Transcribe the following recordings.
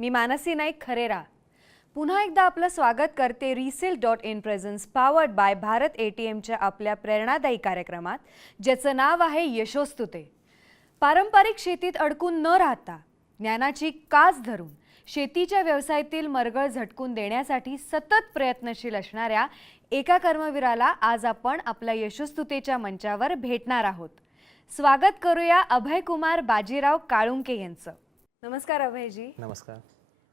मी मानसी नाईक खरेरा. पुन्हा एकदा आपलं स्वागत करते resell dot in presents powered by Bharat A T एमच्या आपल्या प्रेरणादायी कार्यक्रमात ज्याचं नाव आहे यशोस्तुते. पारंपरिक शेतीत अडकून न राहता ज्ञानाची कास धरून शेतीच्या व्यवसायातील मरगळ झटकून देण्यासाठी सतत प्रयत्नशील असणाऱ्या एका कर्मवीराला आज आपण आपल्या यशोस्तुतेच्या मंचावर भेटणार आहोत. स्वागत करूया अभय कुमार बाजीराव काळुंके यांचं. नमस्कार अभयजी. नमस्कार.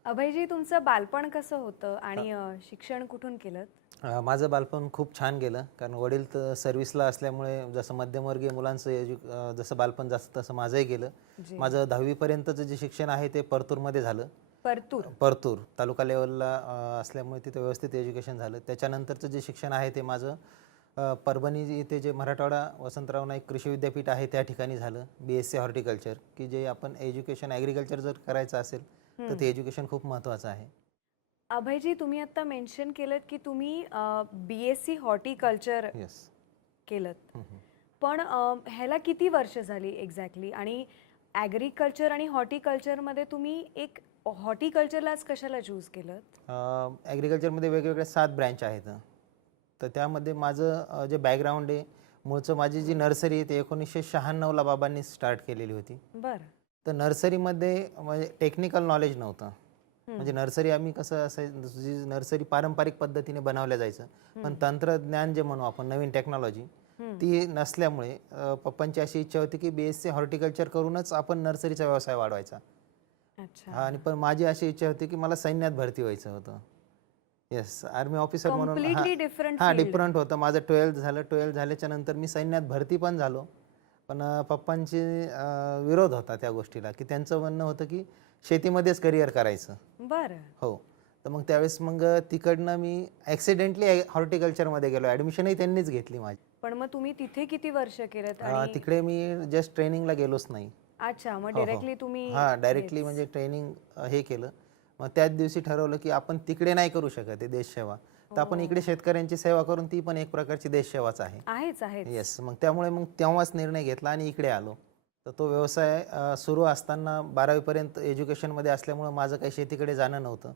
अभयजी तुमचं बालपण कसं होतं आणि शिक्षण कुठून केलं अ, माझं बालपण खूप छान गेलं कारण वडील तर सर्व्हिसला असल्यामुळे जसं मध्यमवर्गीय मुलांचं एज्यु अ, जसं बालपण जास्त तसं माझंही गेलं. जी. माझं दहावीपर्यंतचं जे शिक्षण आहे ते परतूरमध्ये झालं. परतूर. परतूर. तालुका लेवलला अ, असल्यामुळे तिथे व्यवस्थित एज्युकेशन झालं. त्याच्यानंतरचं जे शिक्षण आहे ते माझं परभणी इथे जे मराठवाडा वसंतराव नाईक कृषी विद्यापीठ आहे त्या ठिकाणी झालं. बी एस सी हॉर्टिकल्चर की जे आपण एज्युकेशन ॲग्रिकल्चर जर करायचं असेल तर ते एज्युकेशन खूप महत्त्वाचं आहे. अभयजी तुम्ही आता मेन्शन केलं की तुम्ही बी एस सी हॉर्टिकल्चर केलं पण ह्याला किती वर्ष झाली एक्झॅक्टली आणि ॲग्रिकल्चर आणि हॉर्टिकल्चरमध्ये तुम्ही एक हॉर्टिकल्चरलाच कशाला चूज केलं ॲग्रिकल्चरमध्ये वेगवेगळे सात ब्रँच आहेत. तर त्यामध्ये माझं जे बॅकग्राऊंड आहे मूळचं माझी जी नर्सरी आहे ते एकोणीसशे शहाण्णवला बाबांनी स्टार्ट केलेली होती. बरं. तर नर्सरीमध्ये म्हणजे टेक्निकल नॉलेज नव्हतं. म्हणजे नर्सरी आम्ही कसं असायचं जी नर्सरी पारंपरिक पद्धतीने बनवल्या जायचं. पण तंत्रज्ञान जे म्हणू आपण नवीन टेक्नॉलॉजी ती नसल्यामुळे पप्पांची अशी इच्छा होती की बी एस सी हॉर्टिकल्चर करूनच आपण नर्सरीचा व्यवसाय वाढवायचा. हा आणि पण माझी अशी इच्छा होती की मला सैन्यात भरती व्हायचं होतं. येस आर्मी ऑफिसर म्हणून Completely हा- different हा field. डिफरंट होतं. माझं ट्वेल्थ झालं. ट्वेल्थ झाल्याच्यानंतर मी सैन्यात भरती पण झालो. पण अं, पप्पांची अं, विरोध होता त्या गोष्टीला की त्यांचं म्हणणं होतं की शेतीमध्येच करिअर करायचं. बरं. हो. तर मग त्यावेळेस मग तिकडनं मी ॲक्सिडेंटली हॉर्टिकल्चरमध्ये गेलो. ॲडमिशनही त्यांनीच घेतली माझी. पण मग तुम्ही तिथे किती वर्ष केलं अं, आणि तिकडे मी जस्ट ट्रेनिंगला गेलोच नाही. अच्छा मग हो, हो. डायरेक्टली तुम्ही हा डायरेक्टली म्हणजे ट्रेनिंग हे केलं. मग त्याच दिवशी ठरवलं की आपण तिकडे नाही करू शकत आहे देशसेवा तर आपण इकडे शेतकऱ्यांची सेवा करून ती पण एक प्रकारची देशसेवाच आहे. आहेच आहेच. येस मग त्यामुळे मग तेव्हाच निर्णय घेतला आणि इकडे आलो. तर तो व्यवसाय अ, सुरू असताना बारावीपर्यंत एज्युकेशनमध्ये असल्यामुळं माझं काही शेतीकडे जाणं नव्हतं.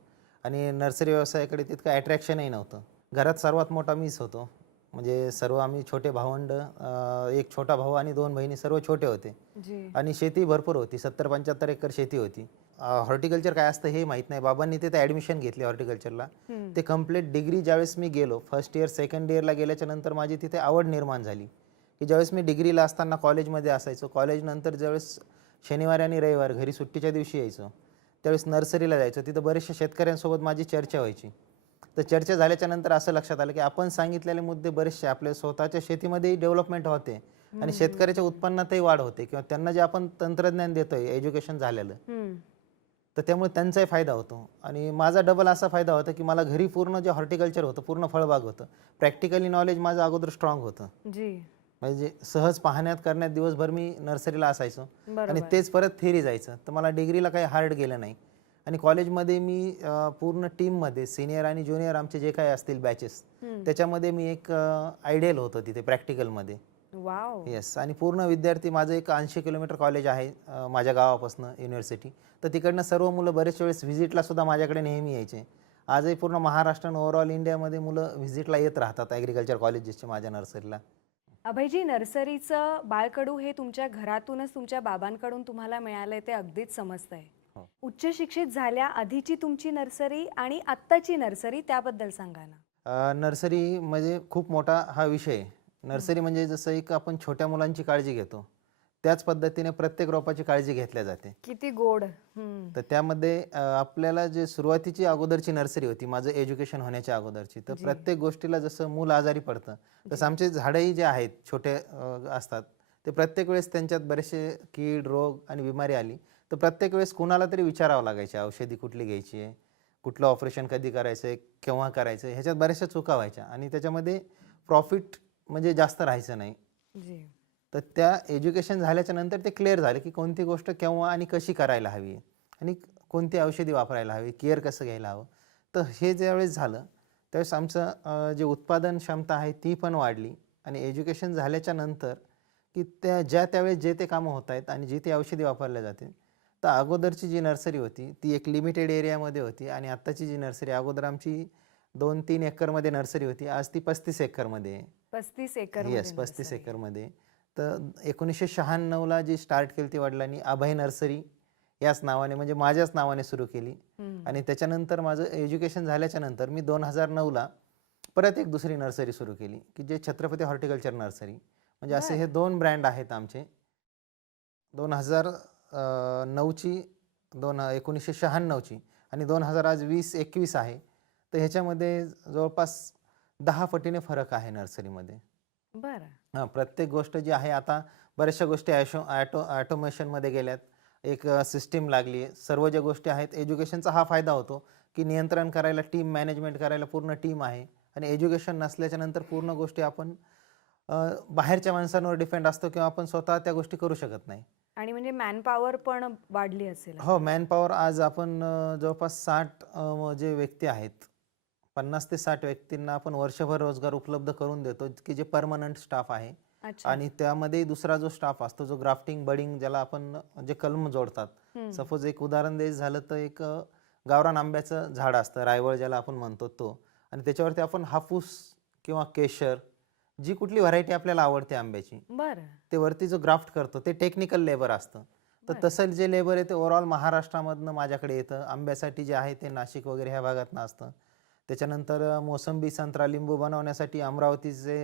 आणि नर्सरी व्यवसायाकडे तितकं अट्रॅक्शनही नव्हतं. घरात सर्वात मोठा मीच होतो. म्हणजे सर्व आम्ही छोटे भावंड अ, एक छोटा भाऊ आणि दोन बहिणी सर्व छोटे होते. जी. आणि शेती भरपूर होती. सत्तर पंच्याहत्तर एकर शेती होती. हॉर्टिकल्चर काय असतं हे माहीत नाही. बाबांनी तिथे ॲडमिशन घेतली हॉर्टिकल्चरला. ते कंप्लीट डिग्री ज्यावेळेस मी गेलो फर्स्ट इयर सेकंड इयरला गेल्याच्यानंतर माझी तिथे आवड निर्माण झाली. की ज्यावेळेस मी डिग्रीला असताना कॉलेजमध्ये असायचो कॉलेजनंतर ज्यावेळेस शनिवार आणि रविवार घरी सुट्टीच्या दिवशी यायचो त्यावेळेस नर्सरीला जायचो. तिथं बरेचशा शेतकऱ्यांसोबत माझी चर्चा व्हायची. तर चर्चा झाल्याच्यानंतर असं लक्षात आलं की आपण सांगितलेले मुद्दे बरेचसे आपल्या स्वतःच्या शेतीमध्येही डेव्हलपमेंट होते आणि शेतकऱ्याच्या उत्पन्नातही वाढ होते किंवा त्यांना जे आपण तंत्रज्ञान देतोय एज्युकेशन झालेलं. तर त्यामुळे त्यांचाही फायदा होतो. आणि माझा डबल असा फायदा होता की मला घरी पूर्ण जे हॉर्टिकल्चर होतं पूर्ण फळबाग होतं. प्रॅक्टिकली नॉलेज माझं अगोदर स्ट्रॉंग होतं. जी. म्हणजे सहज पाहण्यात करण्यात दिवसभर मी नर्सरीला असायचो. आणि तेच परत थेरी जायचं. तर मला डिग्रीला काही हार्ड गेलं नाही. आणि कॉलेजमध्ये मी पूर्ण टीममध्ये सिनियर आणि ज्युनियर आमचे जे काही असतील बॅचेस. त्याच्यामध्ये मी एक आयडियल होतो तिथे प्रॅक्टिकलमध्ये वाव येस आणि पूर्ण विद्यार्थी माझं एक ऐंशी किलोमीटर कॉलेज आहे माझ्या गावापासून युनिव्हर्सिटी तर तिकडनं सर्व मुलं बरेच वेळेस व्हिजिटला सुद्धा माझ्याकडे नेहमी यायचे. आजही पूर्ण महाराष्ट्र आणि ओव्हरऑल इंडियामध्ये मुलं व्हिजिटला येत राहतात ॲग्रिकल्चर कॉलेजेसचे माझ्या नर्सरीला अभयजी नर्सरीचं बाळकडू हे तुमच्या घरातूनच तुमच्या बाबांकडून तुम्हाला मिळालंय ते अगदीच समजतंय. हो. उच्च शिक्षित झाल्या आधीची तुमची नर्सरी आणि आत्ताची नर्सरी त्याबद्दल सांगा ना. नर्सरी म्हणजे खूप मोठा हा विषय आहे. नर्सरी म्हणजे जसं एक आपण छोट्या मुलांची काळजी घेतो त्याच पद्धतीने प्रत्येक रोपाची काळजी घेतल्या जाते किती गोड हम्म. तर त्यामध्ये अ, आपल्याला जे सुरुवातीची अगोदरची नर्सरी होती माझं एज्युकेशन होण्याच्या अगोदरची तर जी. प्रत्येक गोष्टीला जसं मूल आजारी पडतं तसं आमचे झाडंही जे आहेत छोटे अ, असतात ते प्रत्येक वेळेस त्यांच्यात बरेचसे कीड रोग आणि बिमारी आली तर प्रत्येक वेळेस कोणाला तरी विचारावं लागायचे औषधी कुठली घ्यायची आहे कुठलं ऑपरेशन कधी करायचं आहे केव्हा करायचं आहे ह्याच्यात बऱ्याचशा चुका व्हायच्या आणि त्याच्यामध्ये प्रॉफिट म्हणजे जास्त राहायचं नाही. जी. तर त्या एज्युकेशन झाल्याच्यानंतर ते क्लिअर झालं की कोणती गोष्ट केव्हा आणि कशी करायला हवी आणि कोणती औषधी वापरायला हवी केअर कसं घ्यायला हवं. तर हे ज्यावेळेस झालं त्यावेळेस आमचं जे उत्पादन क्षमता आहे ती पण वाढली आणि एज्युकेशन झाल्याच्यानंतर की त्या ज्या त्यावेळेस जे ते कामं होत आहेत आणि जी ती औषधी वापरल्या जाते तर अगोदरची जी नर्सरी होती ती एक लिमिटेड एरियामध्ये होती आणि आत्ताची जी नर्सरी अगोदर आमची दोन तीन एकरमध्ये नर्सरी होती आज ती पस्तीस एकरमध्ये आहे. पस्तीस एकर येस पस्तीस एकरमध्ये. तर एकोणीसशे शहाण्णवला जी स्टार्ट केली ती वडिलांनी अभय नर्सरी याच नावाने म्हणजे माझ्याच नावाने सुरू केली. आणि त्याच्यानंतर माझं एज्युकेशन झाल्याच्यानंतर मी दोन हजार नऊला परत एक दुसरी नर्सरी सुरू केली की जे छत्रपती हॉर्टिकल्चर नर्सरी म्हणजे असे हे दोन ब्रँड आहेत आमचे. दोन हजार नऊची दोन एकोणीसशे शहाण्णवची आणि दोन हजार आज वीस एकवीस आहे. तर ह्याच्यामध्ये जवळपास दहा पटीने फरक आहे नर्सरीमध्ये. बरं. हां प्रत्येक गोष्ट जी आहे आता बऱ्याचशा गोष्टी ॲशो ॲटो ॲटोमेशनमध्ये गेल्यात. एक सिस्टीम लागली आहे. सर्व ज्या गोष्टी आहेत एज्युकेशनचा हा फायदा होतो की नियंत्रण करायला टीम मॅनेजमेंट करायला पूर्ण टीम आहे आणि एज्युकेशन नसल्याच्या नंतर पूर्ण गोष्टी आपण बाहेरच्या माणसांवर डिपेंड असतो किंवा आपण स्वतः त्या गोष्टी करू शकत नाही. आणि म्हणजे मॅनपॉवर पण वाढली असेल. हो मॅनपॉवर आज आपण जवळपास साठ जे व्यक्ती आहेत पन्नास ते साठ व्यक्तींना आपण वर्षभर रोजगार उपलब्ध करून देतो की जे परमनंट स्टाफ आहे. आणि त्यामध्ये दुसरा जो स्टाफ असतो जो ग्राफ्टिंग बडिंग ज्याला आपण जे कलम जोडतात. सपोज एक उदाहरण द्यायचं झालं तर एक गावरान आंब्याचं झाड असतं रायवळ ज्याला आपण म्हणतो तो. आणि त्याच्यावरती आपण हापूस किंवा केशर जी कुठली व्हरायटी आपल्याला आवडते आंब्याची ते वरती जो ग्राफ्ट करतो ते टेक्निकल लेबर असतं. तर तसं जे लेबर आहे ते ओव्हरऑल महाराष्ट्रामधनं माझ्याकडे येतं. आंब्यासाठी जे आहे ते नाशिक वगैरे ह्या भागातनं असतं. त्याच्यानंतर मोसंबी संत्रा लिंबू बनवण्यासाठी अमरावतीचे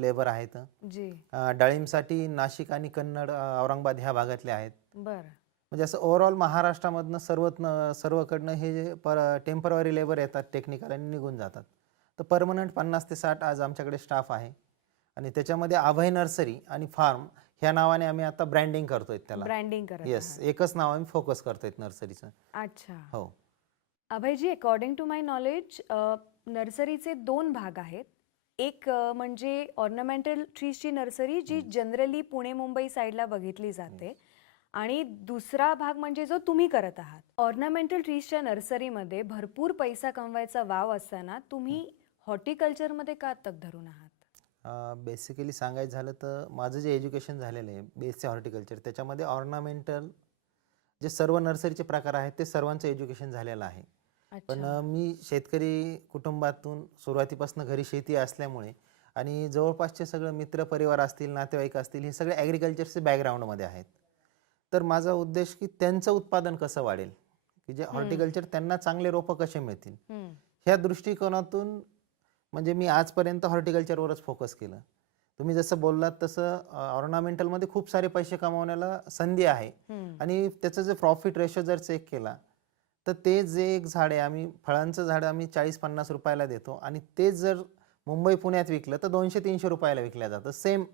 लेबर आहेत. जी. डाळिंबसाठी नाशिक आणि कन्नड औरंगाबाद ह्या भागातले आहेत. बरं. म्हणजे असं ओव्हरऑल महाराष्ट्रामधनं सर्वतनं सर्वकडनं हे जे पर टेंपररी लेबर येतात टेक्निकल आणि निघून जातात. तर परमनंट पन्नास ते साठ आज आमच्याकडे स्टाफ आहे. आणि त्याच्यामध्ये अभय नर्सरी आणि फार्म ह्या नावाने आम्ही आता ब्रँडिंग करतोय त्याला. ब्रँडिंग करत येस एकच नाव आम्ही फोकस करतोय नर्सरीचं. अच्छा. हो. Abhayji according to my knowledge नर्सरीचे दोन भाग आहेत. एक अ, म्हणजे ऑर्नामेंटल ट्रीजची नर्सरी जी जनरली पुणे मुंबई साईडला बघितली जाते. आणि दुसरा भाग म्हणजे जो तुम्ही करत आहात. ऑर्नामेंटल ट्रीजच्या नर्सरीमध्ये भरपूर पैसा कमवायचा वाव असताना तुम्ही हॉर्टिकल्चरमध्ये का तग धरून आहात? बेसिकली सांगायचं झालं तर माझं जे एज्युकेशन झालेलं आहे बी एस सी हॉर्टिकल्चर त्याच्यामध्ये ऑर्नामेंटल जे सर्व नर्सरीचे प्रकार आहेत ते सर्वांचं एज्युकेशन झालेलं आहे. पण अच्छा. मी शेतकरी कुटुंबातून सुरुवातीपासून घरी शेती असल्यामुळे आणि जवळपासचे सगळं मित्र परिवार असतील नातेवाईक असतील हे सगळे ॲग्रिकल्चरचे बॅकग्राऊंडमध्ये आहेत. तर माझा उद्देश की त्यांचं उत्पादन कसं वाढेल? की जे हॉर्टिकल्चर त्यांना चांगले रोपं कसे मिळतील? हम्म. ह्या दृष्टिकोनातून म्हणजे मी आजपर्यंत हॉर्टिकल्चरवरच फोकस केलं. तुम्ही जसं बोललात तसं ऑर्नामेंटलमध्ये खूप सारे पैसे कमावण्याला संधी आहे. हम्म. आणि त्याचं जे प्रॉफिट रेशो जर चेक केला तर ते जे एक झाड आहे आम्ही फळांचं झाड आम्ही चाळीस पन्नास रुपयाला देतो आणि तेच जर मुंबई पुण्यात विकलं तर दोनशे तीनशे रुपयाला विकल्या जातं. सेम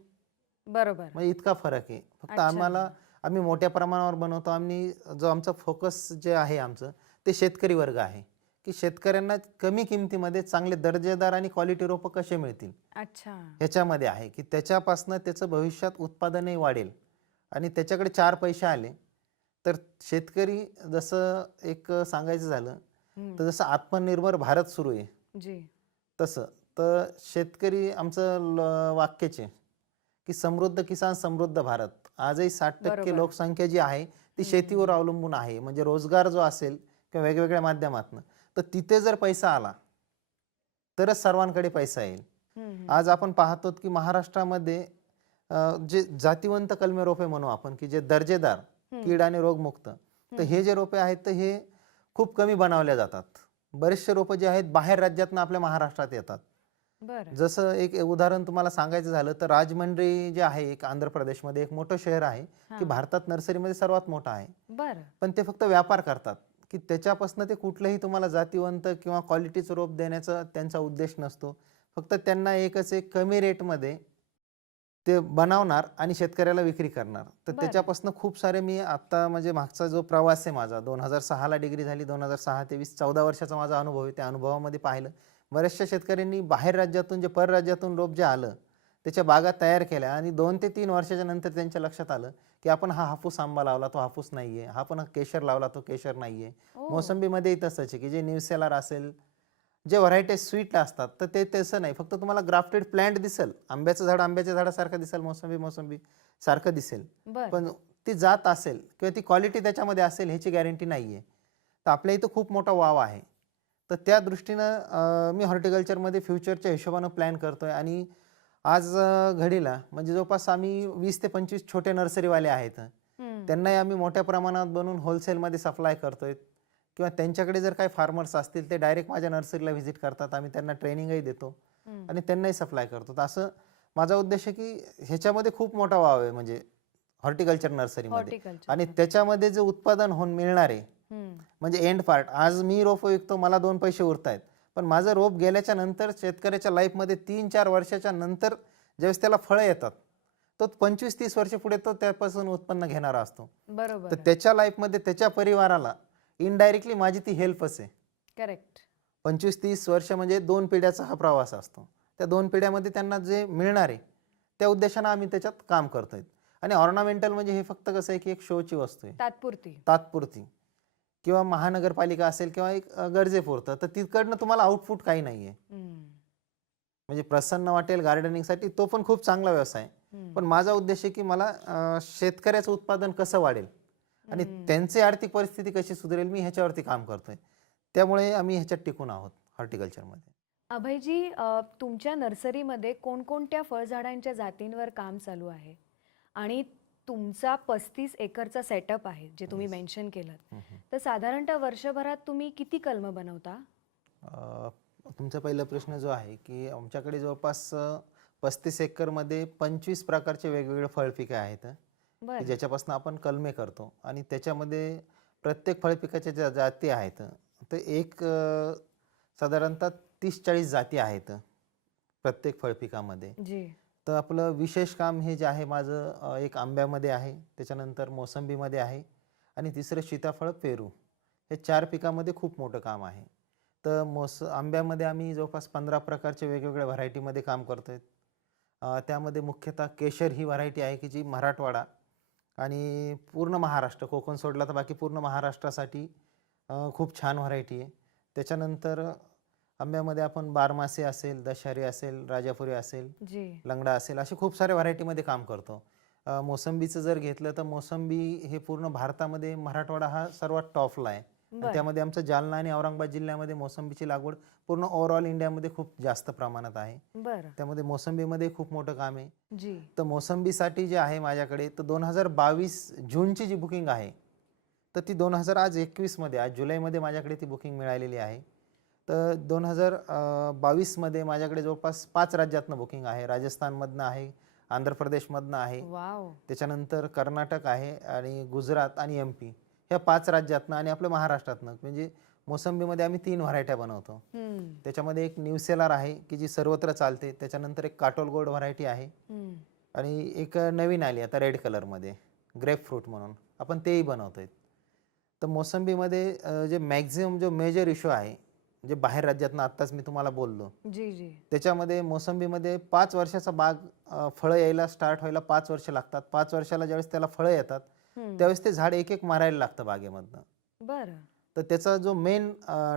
बरोबर. म्हणजे इतका फरक आहे. फक्त अच्छा. आम्हाला आम्ही मोठ्या प्रमाणावर बनवतो. आम्ही जो आमचा फोकस जे आहे आमचं ते शेतकरी वर्ग आहे. की शेतकऱ्यांना कमी किमतीमध्ये चांगले दर्जेदार आणि क्वालिटी रोपं कसे मिळतील? अच्छा. ह्याच्यामध्ये आहे की त्याच्यापासनं त्याचं भविष्यात उत्पादनही वाढेल. आणि त्याच्याकडे चार पैसे आले. तर शेतकरी जसं एक सांगायचं झालं. तर जसं आत्मनिर्भर भारत सुरू आहे तसं तर शेतकरी आमचं वाक्यच की समृद्ध किसान समृद्ध भारत आजही साठ टक्के. लोकसंख्या जी आहे ती शेतीवर अवलंबून आहे म्हणजे रोजगार जो असेल किंवा वेगवेगळ्या माध्यमातून तर तिथे जर पैसा आला तरच सर्वांकडे पैसा येईल. आज आपण पाहतो की महाराष्ट्रामध्ये जे जातीवंत कलमे रोपे म्हणू आपण की जे दर्जेदार कीड आणि रोगमुक्त तर हे जे रोपे आहेत तर हे खूप कमी बनवल्या जातात. बरेचसे रोपं जे आहेत बाहेर राज्यातनं आपल्या महाराष्ट्रात येतात. बरं. जसं एक उदाहरण तुम्हाला सांगायचं झालं तर राजमंड्री जे आहे एक आंध्र प्रदेशमध्ये एक मोठं शहर आहे की. भारतात नर्सरीमध्ये सर्वात मोठं आहे. बरं. पण ते फक्त व्यापार करतात. की त्याच्यापासून ते कुठलंही तुम्हाला जातीवंत किंवा क्वालिटीचं रोप देण्याचा त्यांचा उद्देश नसतो. फक्त त्यांना एकच एक कमी रेटमध्ये ते बनवणार आणि शेतकऱ्याला विक्री करणार तर बरं. त्याच्यापासून खूप सारे मी आत्ता म्हणजे मागचा जो प्रवास आहे माझा दोन हजार सहाला डिग्री झाली दोन हजार सहा ते वीस चौदा वर्षाचा माझा अनुभव आहे त्या अनुभवामध्ये पाहिलं बऱ्याचशा शेतकऱ्यांनी बाहेर राज्यातून जे परराज्यातून रोप जे आलं त्याच्या बागा तयार केल्या आणि दोन ते तीन वर्षाच्या नंतर त्यांच्या लक्षात आलं की आपण हा हापूस आंबा लावला तो हापूस नाहीये हा पण केशर लावला तो केशर नाहीये ओ. मोसंबीमध्येही तसंच आहे की जे न्यूसेलर असेल जे व्हरायटी स्वीट असतात तर ते तसं नाही. फक्त तुम्हाला ग्राफ्टेड प्लांट दिसेल. आंब्याचं झाड आंब्याच्या झाडासारखं दिसेल मोसंबी मोसंबी सारखं दिसेल. पण ती जात असेल किंवा ती क्वालिटी त्याच्यामध्ये असेल ह्याची गॅरंटी नाही आहे तर आपल्या इथं खूप मोठा वाव आहे. तर त्या दृष्टीनं मी हॉर्टिकल्चरमध्ये फ्युचरच्या हिशोबानं प्लॅन करतो आहे आणि आज घडीला म्हणजे जवळपास आम्ही वीस ते पंचवीस छोटे नर्सरीवाले आहेत. त्यांनाही आम्ही मोठ्या प्रमाणात बनवून होलसेलमध्ये सप्लाय करतोय. किंवा त्यांच्याकडे जर काही फार्मर्स असतील ते डायरेक्ट माझ्या नर्सरीला व्हिजिट करतात. आम्ही त्यांना ट्रेनिंगही देतो. आणि त्यांनाही सप्लाय करतो. तर असं माझा उद्देश आहे की ह्याच्यामध्ये खूप मोठा वाव आहे म्हणजे हॉर्टिकल्चर नर्सरीमध्ये आणि त्याच्यामध्ये जे उत्पादन होऊन मिळणार आहे. म्हणजे एंड पार्ट आज मी रोप विकतो मला दोन पैसे उरत आहेत पण माझं रोप गेल्याच्यानंतर शेतकऱ्याच्या लाईफमध्ये तीन चार वर्षाच्या नंतर ज्यावेळेस त्याला फळं येतात तो पंचवीस तीस वर्ष पुढे तो त्यापासून उत्पन्न घेणारा असतो. बरोबर तर त्याच्या लाईफमध्ये त्याच्या परिवाराला इनडायरेक्टली माझी ती हेल्पच आहे. करेक्ट पंचवीस तीस वर्ष म्हणजे दोन पिढ्याचा हा प्रवास असतो. त्या दोन पिढ्यामध्ये त्यांना जे मिळणार आहे त्या उद्देशानं आम्ही त्याच्यात काम करतोय. आणि ऑर्नामेंटल म्हणजे हे फक्त कसं आहे की एक शोची वस्तू आहे. तात्पुरती. तात्पुरती. किंवा महानगरपालिका असेल किंवा एक गरजेपुरतं तर तिकडनं तुम्हाला आउटपुट काही नाही आहे. म्हणजे प्रसन्न वाटेल गार्डनिंगसाठी तो पण खूप चांगला व्यवसाय. पण माझा उद्देश आहे की मला शेतकऱ्याचं उत्पादन कसं वाढेल? आणि त्यांची आर्थिक परिस्थिती कशी सुधारेल मी ह्याच्यावरती काम करतोय. त्यामुळे आम्ही ह्याच्यात टिकून आहोत हॉर्टिकल्चरमध्ये. अभयजी तुमच्या नर्सरीमध्ये कोणकोणत्या फळझाडांच्या जातींवर काम चालू आहे? आणि तुमचा पस्तीस एकरचा सेटअप आहे जे तुम्ही मेन्शन केलं. तर साधारणतः वर्षभरात तुम्ही किती कलमं बनवता? तुमचा पहिला प्रश्न जो आहे की आमच्याकडे जवळपास पस्तीस एकरमध्ये पंचवीस प्रकारचे वेगवेगळे फळपिके आहेत. की बरं. ज्याच्यापासून आपण कलमे करतो आणि त्याच्यामध्ये प्रत्येक फळपिकाच्या ज्या जाती आहेत तर एक अ, साधारणतः तीस चाळीस जाती आहेत प्रत्येक फळपिकामध्ये जी. तर आपलं विशेष काम हे जे आहे माझं अ, एक आंब्यामध्ये आहे त्याच्यानंतर मोसंबीमध्ये आहे आणि तिसरं सीताफळ पेरू. हे चार पिकामध्ये खूप मोठं काम आहे. तर मोस आंब्यामध्ये आम्ही जवळपास पंधरा प्रकारचे वेगवेगळ्या व्हरायटीमध्ये काम करतो आहे त्यामध्ये मुख्यतः केशर ही व्हरायटी आहे की जी मराठवाडा आणि पूर्ण महाराष्ट्र कोकण सोडला तर बाकी पूर्ण महाराष्ट्रासाठी खूप छान व्हरायटी आहे. त्याच्यानंतर आंब्यामध्ये आपण बारमासे असेल दशहरी असेल राजापुरी असेल लंगडा असेल असे खूप साऱ्या व्हरायटीमध्ये काम करतो. मोसंबीचं जर घेतलं तर मोसंबी हे पूर्ण भारतामध्ये मराठवाडा हा सर्वात टॉपला आहे. त्यामध्ये आमचं जालना आणि औरंगाबाद जिल्ह्यामध्ये मोसंबीची लागवड पूर्ण ओव्हरऑल इंडियामध्ये खूप जास्त प्रमाणात आहे. त्यामध्ये मोसंबीमध्ये खूप मोठं काम आहे. तर मोसंबीसाठी जे आहे माझ्याकडे तर दोन हजार बावीस जूनची जी बुकिंग आहे तर ती दोन हजार आज एकवीसमध्ये आज जुलैमध्ये माझ्याकडे ती बुकिंग मिळालेली आहे. तर दोन हजार बावीसमध्ये माझ्याकडे जवळपास पाच राज्यातनं बुकिंग आहे. राजस्थानमधनं आहे आंध्र प्रदेशमधनं आहे. त्याच्यानंतर कर्नाटक आहे आणि गुजरात आणि एम पी. ह्या पाच राज्यातनं आणि आपलं महाराष्ट्रातनं. म्हणजे मोसंबीमध्ये आम्ही तीन व्हरायट्या बनवतो. त्याच्यामध्ये एक न्यूसेलर आहे की जी सर्वत्र चालते. त्याच्यानंतर एक काटोल गोल्ड व्हरायटी आहे. आणि एक नवीन आली आता रेड कलरमध्ये ग्रेप फ्रूट म्हणून. आपण तेही बनवतोय. तर मोसंबीमध्ये जे मॅक्झिमम जो मेजर इश्यू आहे जे बाहेर राज्यातनं आत्ताच मी तुम्हाला बोललो. जी जी. त्याच्यामध्ये मोसंबीमध्ये पाच वर्षाचा बाग फळं यायला स्टार्ट व्हायला पाच वर्ष लागतात. पाच वर्षाला ज्यावेळेस त्याला फळं येतात. त्यावेळेस ते झाड एक एक मारायला लागतं बागेमधनं. बरं. तर त्याचा जो मेन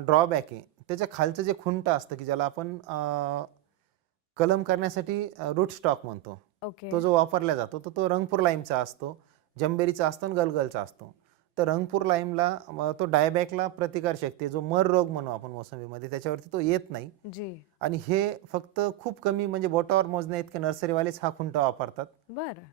ड्रॉबॅक आहे त्याच्या खालचं जे खुंट असतं की ज्याला आपण कलम करण्यासाठी रूट स्टॉक म्हणतो. तो जो वापरला जातो तो तो रंगपूर लाईमचा असतो जंबेरीचा असतो आणि गलगलचा असतो. तर रंगपूर लाईमला तो डायबॅकला प्रतिकार शक्ती जो मर रोग म्हणू आपण मोसंबीमध्ये त्याच्यावरती तो येत नाही. जी. आणि हे फक्त खूप कमी म्हणजे बोटावर मोजण्या इतके नर्सरीवालेच हा खुंटा वापरतात.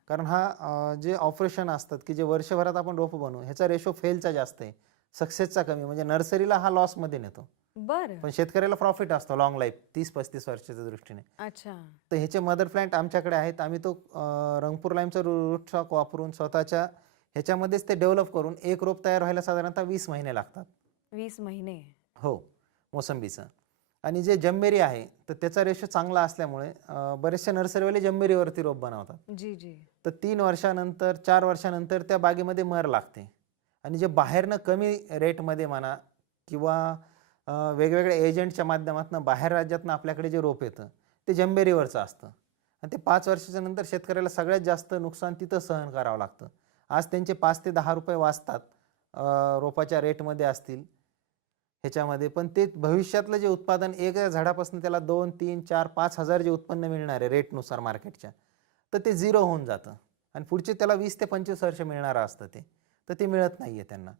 कारण हा जे ऑपरेशन असतात की जे वर्षभरात आपण रोपं बनवू ह्याचा रेशो फेलचा जास्त आहे सक्सेसचा कमी म्हणजे नर्सरीला हा लॉसमध्ये नेतो. बरं. पण शेतकऱ्याला प्रॉफिट असतो लॉंग लाईफ तीस पस्तीस वर्षाच्या दृष्टीने. अच्छा. तर ह्याचे मदर प्लांट आमच्याकडे आहेत आम्ही तो रंगपूर लाईमचा रूट स्टॉक वापरून स्वतःच्या ह्याच्यामध्येच ते डेव्हलप करून एक रोप तयार व्हायला साधारणतः वीस महिने लागतात. वीस महिने. हो मोसंबीचं. आणि जे जंबेरी आहे तर त्याचा रेशो चांगला असल्यामुळे बरेचसे नर्सरीवाले जंबेरीवरती रोप बनवतात. जी जी. तर तीन वर्षानंतर चार वर्षानंतर त्या बागेमध्ये मर लागते. आणि जे बाहेरनं कमी रेटमध्ये म्हणा किंवा वेगवेगळ्या एजंटच्या माध्यमातून बाहेर राज्यातनं आपल्याकडे जे रोप येतं ते जंबेरीवरचं असतं. आणि ते पाच वर्षाच्या नंतर शेतकऱ्याला सगळ्यात जास्त नुकसान तिथं सहन करावं लागतं. आज त्यांचे पाच ते दहा रुपये वाचतात रोपाच्या रेटमध्ये असतील ह्याच्यामध्ये. पण ते भविष्यातलं जे उत्पादन एक झाडापासून त्याला दोन तीन चार पाच हजार जे उत्पन्न मिळणार आहे रेटनुसार मार्केटच्या तर ते झिरो होऊन जातं. आणि पुढचे त्याला वीस ते पंचवीस वर्ष मिळणारं असतं ते. तर ते मिळत नाही आहे त्यांना.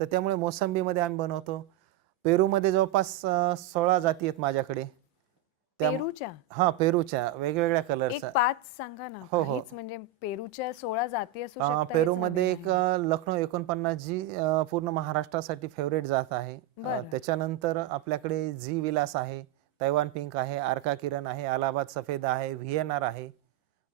तर त्यामुळे मोसंबीमध्ये आम्ही बनवतो. पेरूमध्ये जवळपास सोळा जाती आहेत माझ्याकडे. त्या पेरूच्या हां पेरूच्या वेगवेगळ्या एक कलरच्या पाच सांगा ना हो, हो. काहीच म्हणजे पेरूच्या सोळा जाती असू अं, शकतात पेरूमध्ये एक अं, लखनौ एकोणपन्नास जी अं, पूर्ण महाराष्ट्रासाठी फेवरेट जात आहे अं, बरं. त्याच्यानंतर आपल्याकडे जी विलास आहे तैवान पिंक आहे आर्का किरण आहे अलाहाबाद सफेद आहे व्ही एन आर आहे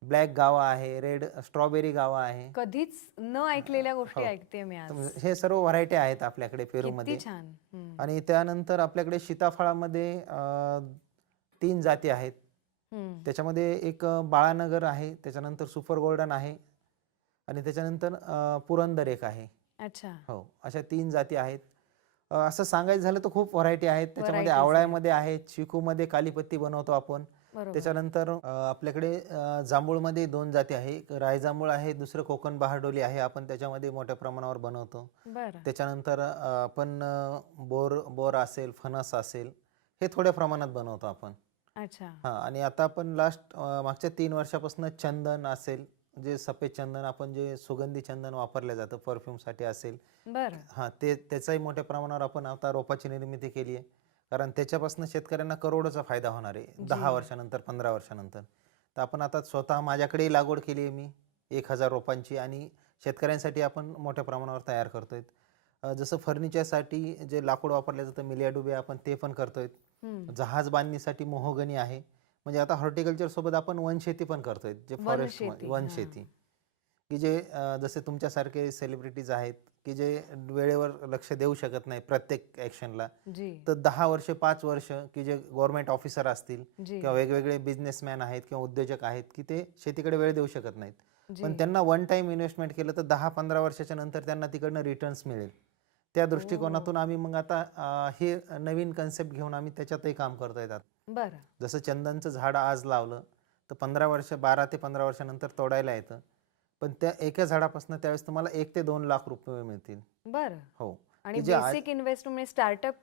ब्लॅक गावा आहे रेड स्ट्रॉबेरी गावा आहे कधीच न ऐकलेल्या गोष्टी हो. ऐकते मी आज तर हे सर्व व्हरायटी आहेत आपल्याकडे पेरूमध्ये किती छान हम्म. आणि त्यानंतर आपल्याकडे सीताफळामध्ये अं, तीन जाती आहेत. त्याच्यामध्ये एक बाळानगर आहे त्याच्यानंतर सुपर गोल्डन आहे आणि त्याच्यानंतर पुरंदर एक आहे. अच्छा. हो अशा तीन जाती आहेत. असं सांगायचं झालं तर खूप व्हरायटी आहेत. त्याच्यामध्ये आहेत. आवळ्यामध्ये आहे चिकूमध्ये कालीपत्ती बनवतो आपण. त्याच्यानंतर आपल्याकडे जांभूळमध्ये दोन जाती आहे. एक रायजांभूळ आहे दुसरं कोकण बहारडोली आहे. आपण त्याच्यामध्ये मोठ्या प्रमाणावर बनवतो. बरं. त्याच्यानंतर आपण बोर बोर असेल फणस असेल हे थोड्या प्रमाणात बनवतो आपण. अच्छा. हां आणि आता आपण लास्ट मागच्या तीन वर्षापासून चंदन असेल जे सफेद चंदन आपण जे सुगंधी चंदन वापरलं जातं परफ्यूमसाठी असेल. बरं. हां ते त्याचाही मोठ्या प्रमाणावर आपण आता रोपाची निर्मिती केली आहे. कारण त्याच्यापासून शेतकऱ्यांना करोडोचा फायदा होणार आहे दहा. वर्षानंतर पंधरा वर्षानंतर. तर आपण आता स्वतः माझ्याकडेही लागवड केली आहे मी एक हजार रोपांची आणि शेतकऱ्यांसाठी आपण मोठ्या प्रमाणावर तयार करतोय. जसं फर्निचरसाठी जे लाकूड वापरलं जातं मिलिया डुबे आपण ते पण करतोय. जहाज बांधणीसाठी मोहगणी आहे. म्हणजे आता हॉर्टिकल्चर सोबत आपण वनशेती पण करतोय जे फॉरेस्ट वनशेती, की जे जसे तुमच्यासारखे सेलिब्रिटीज आहेत की जे वेळेवर लक्ष देऊ शकत नाही प्रत्येक ऍक्शनला तर दहा वर्ष पाच वर्ष की जे गव्हर्नमेंट ऑफिसर असतील किंवा वेगवेगळे बिझनेसमॅन आहेत किंवा उद्योजक आहेत की ते शेतीकडे वेळ देऊ शकत नाहीत. पण त्यांना वन टाइम इन्व्हेस्टमेंट केलं तर दहा पंधरा वर्षाच्या नंतर त्यांना तिकडनं रिटर्न्स मिळेल. त्या दृष्टिकोनातून आम्ही मग आता हे नवीन कन्सेप्ट घेऊन आम्ही त्याच्यातही काम करतोय आता बरं. जसं चंदनचं झाड आज लावलं तर पंधरा वर्ष बारा ते पंधरा वर्षानंतर तोडायला येतं. पण त्या एका झाडापासून त्यावेळेस तुम्हाला एक ते दोन लाख रुपये मिळतील. बरं. हो. आणि बेसिक इन्व्हेस्टमेंट स्टार्टअप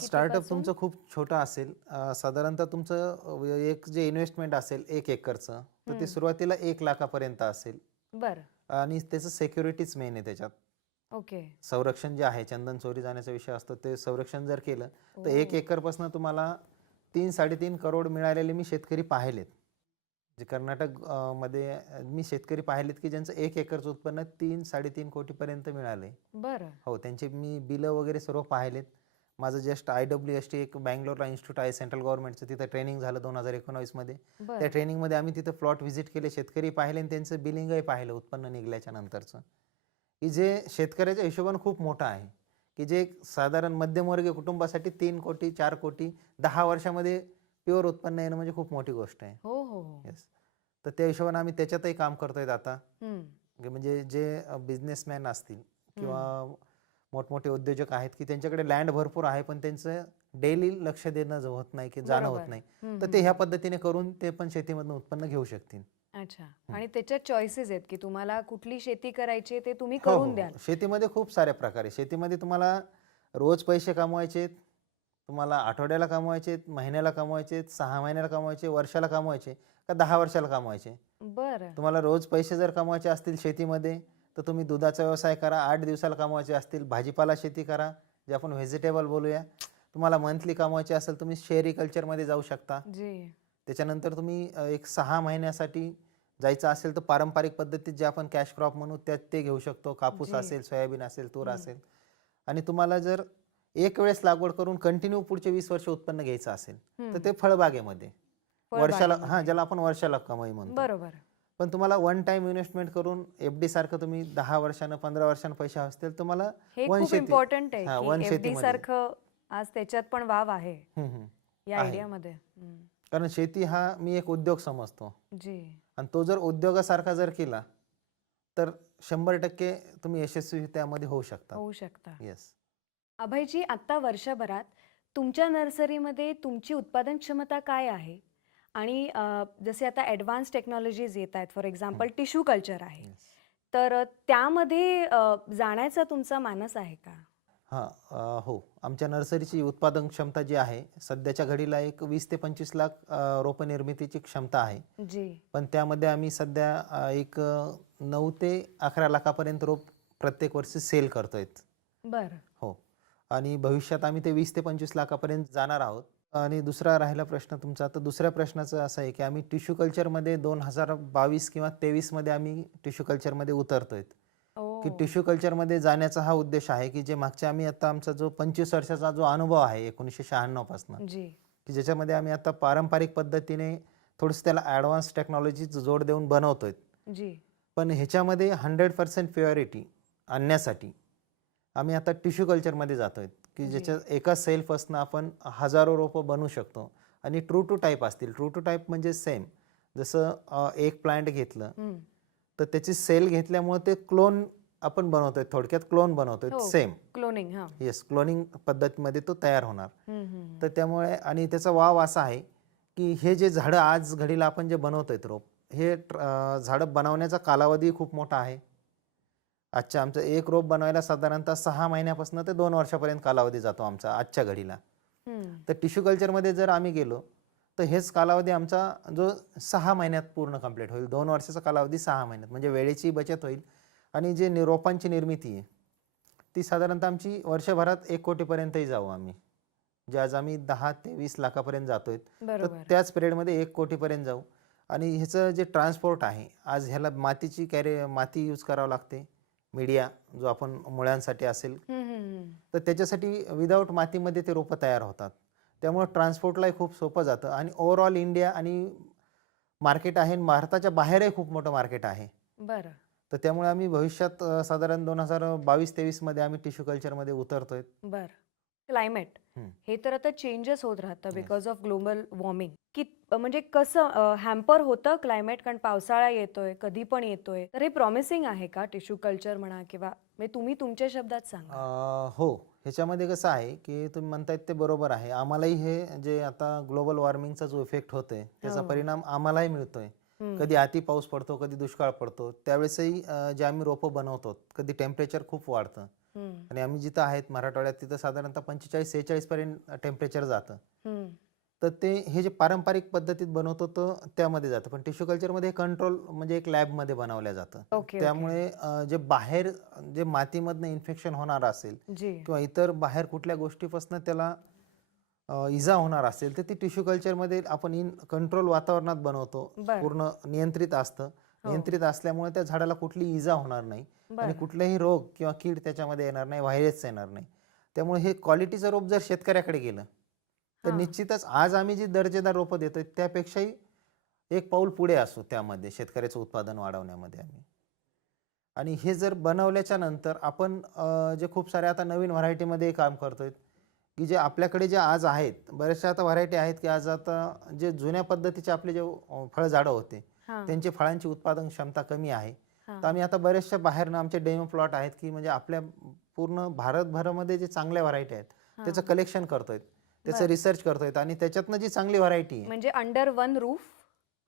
स्टार्टअप तुमचं खूप छोटं असेल. साधारणतः तुमचं एक जे इन्व्हेस्टमेंट असेल एक एकरचं तर. ते सुरुवातीला एक लाखापर्यंत असेल. बरं. आणि त्याचं सेक्युरिटीच मेन आहे त्याच्यात. ओके. संरक्षण जे आहे चंदन चोरी जाण्याचा विषय असतो ते संरक्षण जर केलं तर एक ओ. एकरपासून तुम्हाला तीन साडेतीन करोड मिळालेले मी शेतकरी पाहिलेत. जे कर्नाटक अं, मध्ये मी शेतकरी पाहिलेत की ज्यांचं एक एकरचं उत्पन्न तीन साडेतीन कोटीपर्यंत मिळाले बरं. हो त्यांचे मी बिलं वगैरे सर्व पाहिलेत. माझं just I W S T एक बँगलोरला इन्स्टिट्यूट आहे सेंट्रल गव्हर्नमेंटचं. तिथं ट्रेनिंग झालं दोन हजार एकोणावीसमध्ये. त्या बरं ट्रेनिंगमध्ये आम्ही तिथं प्लॉट व्हिजिट केले शेतकरी पाहिले आणि त्यांचं बिलिंगही पाहिलं उत्पन्न निघल्याच्या नंतरचं. की जे शेतकऱ्याच्या हिशोबानं खूप मोठं आहे. की जे एक साधारण मध्यमवर्गीय कुटुंबासाठी तीन कोटी चार कोटी दहा वर्षामध्ये प्युअर उत्पन्न येणं म्हणजे खूप मोठी गोष्ट आहे. हो हो. येस तर त्या हिशोबानं आम्ही त्याच्यातही काम करतोय आता म्हणजे जे बिझनेसमॅन असतील किंवा मोठमोठे उद्योजक आहेत की त्यांच्याकडे लँड भरपूर आहे पण त्यांचं डेली लक्ष देणं होत नाही की जाणं होत. नाही. तर ते. ह्या पद्धतीने करून ते पण शेतीमधून उत्पन्न घेऊ शकतील. अच्छा. आणि त्याच्यात चॉईसेस आहेत की तुम्हाला कुठली शेती करायची ते तुम्ही हो, करून हो. द्याल. शेतीमध्ये खूप साऱ्या प्रकारे. शेतीमध्ये तुम्हाला रोज पैसे कमवायचे तुम्हाला आठवड्याला कमवायचे महिन्याला कमवायचे सहा महिन्याला कमवायचे वर्षाला कमवायचे का दहा वर्षाला कमवायचे बरं. तुम्हाला रोज पैसे जर कमवायचे असतील शेतीमध्ये तर तुम्ही दुधाचा व्यवसाय करा आठ दिवसाला कमवायचे असतील भाजीपाला शेती करा जे आपण व्हेजिटेबल बोलूया. तुम्हाला मंथली कमवायचे असेल तुम्ही शेरिकल्चरमध्ये जाऊ शकता. जी. त्याच्यानंतर तुम्ही अ, एक सहा महिन्यासाठी जायचं असेल तर पारंपरिक पद्धतीत जे आपण कॅश क्रॉप म्हणू त्यात ते घेऊ शकतो कापूस. असेल सोयाबीन असेल तूर. असेल आणि तुम्हाला जर एक वेळेस लागवड करून कंटिन्यू पुढचे वीस वर्ष उत्पन्न घ्यायचं असेल तर. ते फळबागेमध्ये वर्षाला हा. ज्याला आपण वर्षाला कमाई म्हणतो बरोबर पण तुम्हाला वन टाइम इन्व्हेस्टमेंट करून एफ डी सारखं तुम्ही दहा वर्षानं पंधरा वर्षानं पैसे असतील तुम्हाला वन शेती- इम्पॉर्टंट आहे वन शेतीमध्ये. सारखं आज त्याच्यात पण वाव आहे. या. आयडियामध्ये. कारण शेती हा मी एक उद्योग समजतो. जी. आणि तो जर उद्योगासारखा जर केला तर शंभर टक्के तुम्ही यशस्वी त्यामध्ये होऊ शकता. होऊ शकता. येस अभयजी आत्ता वर्षभरात तुमच्या नर्सरीमध्ये तुमची उत्पादन क्षमता काय आहे? आणि जसे आता ॲडव्हान्स टेक्नॉलॉजीज येत आहेत फॉर एक्झाम्पल टिश्यू कल्चर आहे. तर त्यामध्ये जाण्याचा तुमचा मानस आहे का? हां हो. आमच्या नर्सरीची उत्पादन क्षमता जी आहे सध्याच्या घडीला एक वीस ते पंचवीस लाख रोपं निर्मितीची क्षमता आहे. जी. पण त्यामध्ये आम्ही सध्या अ, एक नऊ ते अकरा लाखापर्यंत रोप प्रत्येक वर्षी सेल करतोय. बरं. हो. आणि भविष्यात आम्ही ते वीस ते पंचवीस लाखापर्यंत जाणार आहोत. आणि दुसरा राहिला प्रश्न तुमचा. तर दुसऱ्या प्रश्नाचं असं आहे की आम्ही टिश्यू कल्चरमध्ये दोन हजार बावीस किंवा तेवीसमध्ये आम्ही टिश्यू कल्चरमध्ये उतरतोय. की टिश्यू कल्चरमध्ये जाण्याचा हा उद्देश आहे की जे मागच्या आम्ही आता आमचा जो पंचवीस वर्षाचा जो अनुभव आहे एकोणीसशे शहाण्णवपासून जी. की ज्याच्यामध्ये आम्ही आता पारंपरिक पद्धतीने थोडंसं त्याला ॲडव्हान्स टेक्नॉलॉजीचं जोड देऊन बनवतोय. पण ह्याच्यामध्ये हंड्रेड पर्सेंट प्युअरिटी आणण्यासाठी आम्ही आता टिश्यू कल्चरमध्ये जातोय की. ज्याच्या एका सेलपासनं आपण हजारो रोपं बनवू शकतो आणि ट्रू टू टाईप असतील. ट्रू टू टाईप म्हणजे सेम जसं एक प्लांट घेतलं. तर त्याची सेल घेतल्यामुळे ते क्लोन आपण बनवतोय थोडक्यात क्लोन बनवतोय हो. सेम क्लोनिंग हा येस क्लोनिंग पद्धतीमध्ये तो तयार होणार. तर त्यामुळे आणि त्याचा वाव असा आहे की हे जे झाडं आज घडीला आपण जे बनवतोय रोप हे झाडं बनवण्याचा कालावधी खूप मोठा आहे आजच्या आमचं एक रोप बनवायला साधारणतः सहा महिन्यापासून ते दोन वर्षापर्यंत कालावधी जातो आमचा आजच्या घडीला. तर टिश्यू कल्चरमध्ये जर आम्ही गेलो तर हेच कालावधी आमचा जो सहा महिन्यात पूर्ण कंप्लीट होईल दोन वर्षाचा कालावधी सहा महिन्यात म्हणजे वेळेची बचत होईल आणि जे रोपांची निर्मिती आहे ती साधारणतः आमची वर्षभरात एक कोटीपर्यंतही जाऊ आम्ही. जे आज आम्ही दहा ते वीस लाखापर्यंत जातोय तर त्याच पिरियडमध्ये एक कोटीपर्यंत जाऊ. आणि ह्याचं जे ट्रान्सपोर्ट आहे आज ह्याला मातीची कॅरे माती यूज करावं लागते. मीडिया जो आपण मुळ्यांसाठी असेल. तर त्याच्यासाठी विदाऊट मातीमध्ये ते रोपं तयार होतात. त्यामुळे ट्रान्सपोर्टलाही खूप सोपं जातं. आणि ओव्हरऑल इंडिया आणि मार्केट आहे भारताच्या बाहेरही खूप मोठं मार्केट आहे. बरं. तर त्यामुळे आम्ही भविष्यात अ, साधारण दोन हजार बावीस तेवीसमध्ये आम्ही टिश्यू कल्चरमध्ये उतरतोय बर क्लायमेट हम्म. हे तर आता चेंजेस होत राहतं Yes. Because of global warming की म्हणजे कसं हॅम्पर होतं क्लायमेट कारण पावसाळा येतोय कधी पण येतोय तर हे प्रॉमिसिंग आहे का टिश्यू कल्चर म्हणा किंवा म्हणजे तुम्ही तुमच्या शब्दात सांगा अ, हो ह्याच्यामध्ये कसं आहे की तुम्ही म्हणतायत ते बरोबर आहे आम्हालाही हे जे आता ग्लोबल वॉर्मिंगचा जो इफेक्ट होतोय त्याचा हो. परिणाम आम्हालाही मिळतोय. कधी अति पाऊस पडतो कधी दुष्काळ पडतो त्यावेळेसही जे आम्ही रोपं बनवतो कधी टेम्परेचर खूप वाढतं. आणि आम्ही जिथं आहेत मराठवाड्यात तिथं साधारणतः पंचेचाळीस सेहेचाळीस पर्यंत टेम्परेचर जातं. तर ते हे जे पारंपरिक पद्धतीत बनवतो तर त्यामध्ये जातं पण टिश्यू कल्चरमध्ये कंट्रोल म्हणजे एक लॅबमध्ये बनवलं जातं. त्यामुळे जे बाहेर जे मातीमधनं इन्फेक्शन होणार असेल किंवा इतर बाहेर कुठल्या गोष्टीपासून त्याला इजा होणार असेल तर ती टिश्यू कल्चरमध्ये आपण इन कंट्रोल वातावरणात बनवतो. पूर्ण नियंत्रित असतं हो. नियंत्रित असल्यामुळे त्या झाडाला कुठली इजा होणार नाही आणि कुठलेही रोग किंवा कीड त्याच्यामध्ये येणार नाही व्हायरस येणार नाही त्यामुळे हे क्वालिटीचं रोप जर शेतकऱ्याकडे गेलं तर. निश्चितच आज आम्ही जी दर्जेदार रोपं देतोय त्यापेक्षाही एक पाऊल पुढे असू त्यामध्ये शेतकऱ्याचं उत्पादन वाढवण्यामध्ये आम्ही आणि हे जर बनवल्याच्या नंतर आपण जे खूप सारे आता नवीन व्हरायटीमध्ये काम करतोय की जे आपल्याकडे जे आज आहेत बऱ्याचशा आता व्हरायटी आहेत की आज आता जे जुन्या पद्धतीचे आपले जे फळझाडं होते हां त्यांची फळांची उत्पादन क्षमता कमी आहे हां. तर आम्ही आता बऱ्याचशा बाहेरनं आमचे डेमो प्लॉट आहेत की म्हणजे आपल्या पूर्ण भारतभरामध्ये जे चांगल्या व्हरायटी आहेत त्याचं कलेक्शन करतोय त्याचं बरं. रिसर्च करतोय आणि त्याच्यातनं जी चांगली व्हरायटी आहे म्हणजे अंडर वन रूफ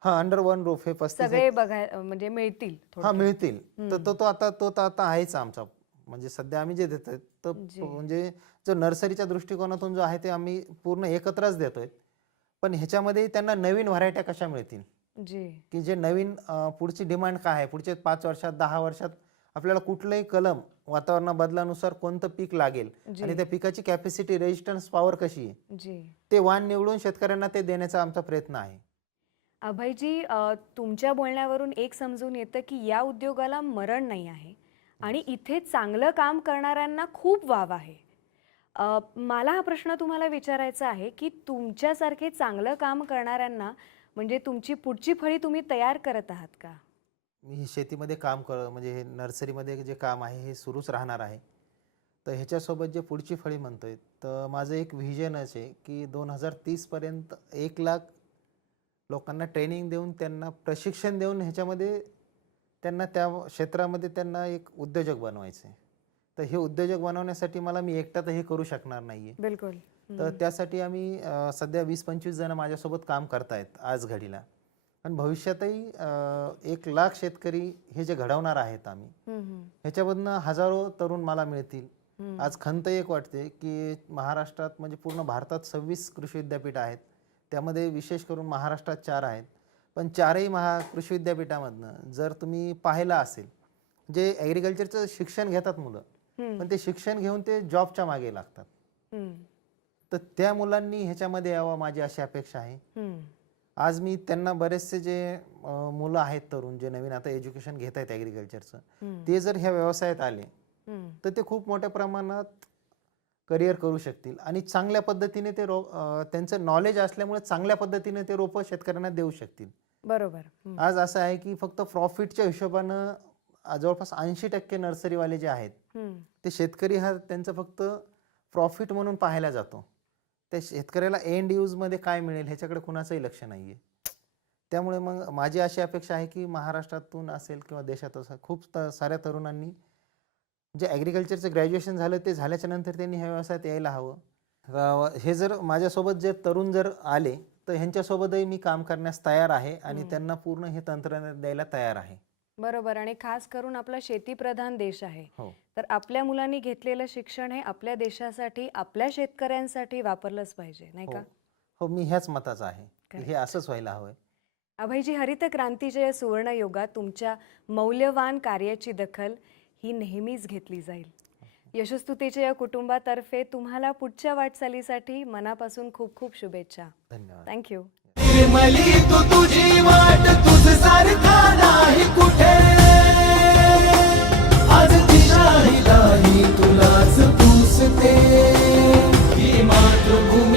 हा अंडर वन रूफ हे पस्तीस सगळे बघाय म्हणजे मिळतील हा थोडक्यात. मिळतील तर हम्म. तो तो आता तो तर आता आहेच आमचा म्हणजे सध्या आम्ही जे देतोय तर. म्हणजे जो नर्सरीच्या दृष्टिकोनातून जो आहे ते आम्ही पूर्ण एकत्रच देतोय. पण ह्याच्यामध्ये त्यांना नवीन व्हरायट्या कशा मिळतील? जी. की जे नवीन पुढची डिमांड काय आहे? पुढच्या पाच वर्षात दहा वर्षात आपल्याला कुठलंही कलम वातावरण बदलानुसार कोणतं पीक लागेल. आणि त्या पिकाची कॅपॅसिटी रेजिस्टन्स पॉवर कशी आहे? ते वाण निवडून शेतकऱ्यांना ते देण्याचा आमचा प्रयत्न आहे. अभयजी तुमच्या बोलण्यावरून एक समजून येतं की या उद्योगाला मरण नाही आहे. आणि इथे चांगलं काम करणाऱ्यांना खूप वाव आहे. मला हा प्रश्न तुम्हाला विचारायचा आहे की तुमच्यासारखे चांगलं काम करणाऱ्यांना म्हणजे तुमची पुढची फळी तुम्ही तयार करत आहात का? मी शेतीमध्ये काम कर म्हणजे हे नर्सरीमध्ये जे काम आहे हे सुरूच राहणार आहे. तर ह्याच्यासोबत जे पुढची फळी म्हणतोय तर माझं एक व्हिजनच आहे की दोन हजार तीसपर्यंत एक लाख लोकांना ट्रेनिंग देऊन त्यांना प्रशिक्षण देऊन ह्याच्यामध्ये त्यांना त्या क्षेत्रामध्ये त्यांना एक उद्योजक बनवायचं. आहे तर हे उद्योजक बनवण्यासाठी मला मी एकटा तर हे करू शकणार नाही बिलकुल. तर त्यासाठी आम्ही सध्या वीस पंचवीस जण माझ्यासोबत काम करतायत आज घडीला. पण भविष्यातही एक लाख शेतकरी हे जे घडवणार आहेत आम्ही ह्याच्यामधनं हजारो तरुण मला मिळतील. आज खंत एक वाटते की महाराष्ट्रात म्हणजे पूर्ण भारतात सव्वीस कृषी विद्यापीठ आहेत. त्यामध्ये विशेष करून महाराष्ट्रात चार आहेत. पण चारही महा कृषी विद्यापीठामधनं जर तुम्ही पाहिलं असेल जे ॲग्रिकल्चरचं शिक्षण घेतात मुलं पण ते शिक्षण घेऊन ते जॉबच्या मागे लागतात. तर त्या मुलांनी ह्याच्यामध्ये यावं माझी अशी अपेक्षा आहे. आज मी त्यांना बरेचसे जे मुलं आहेत तरुण जे नवीन आता एज्युकेशन घेत आहेत ॲग्रिकल्चरचं ते जर ह्या व्यवसायात आले तर ते खूप मोठ्या प्रमाणात करिअर करू शकतील. आणि चांगल्या पद्धतीने ते रो त्यांचं नॉलेज असल्यामुळे चांगल्या पद्धतीने ते रोपं शेतकऱ्यांना देऊ शकतील. बरोबर. आज असं आहे की फक्त प्रॉफिटच्या हिशोबानं जवळपास ऐंशी टक्के नर्सरीवाले जे आहेत. ते शेतकरी हा त्यांचं फक्त प्रॉफिट म्हणून पाहायला जातो त्या शेतकऱ्याला एंड यूजमध्ये काय मिळेल ह्याच्याकडे कुणाचंही लक्ष नाही आहे त्यामुळे मग माझी अशी अपेक्षा आहे की महाराष्ट्रातून असेल किंवा देशात असेल खूप साऱ्या तरुणांनी जे ॲग्रिकल्चरचं ग्रॅज्युएशन झालं ते झाल्याच्यानंतर त्यांनी ह्या व्यवसायात यायला हवं हे जर माझ्यासोबत जे तरुण जर आले तर ह्यांच्यासोबतही मी काम करण्यास तयार आहे आणि त्यांना पूर्ण हे तंत्रज्ञान द्यायला तयार आहे. बरोबर आणि खास करून आपला शेतीप्रधान देश आहे. हो. तर आपल्या मुलांनी घेतलेलं शिक्षण हे आपल्या देशासाठी आपल्या शेतकऱ्यांसाठी वापरलंच पाहिजे नाही हो. का? हो मी ह्याच मताचा आहे. की हे. असंच व्हायला हवंय. अभयजी हरित क्रांतीच्या या सुवर्ण युगात तुमच्या मौल्यवान कार्याची दखल ही नेहमीच घेतली जाईल. यशस्तुतीच्या या कुटुंबातर्फे तुम्हाला पुढच्या वाटचालीसाठी मनापासून खूप खूप शुभेच्छा. धन्यवाद. थँक्यू तुलाच पुसते. ही मातृभूमी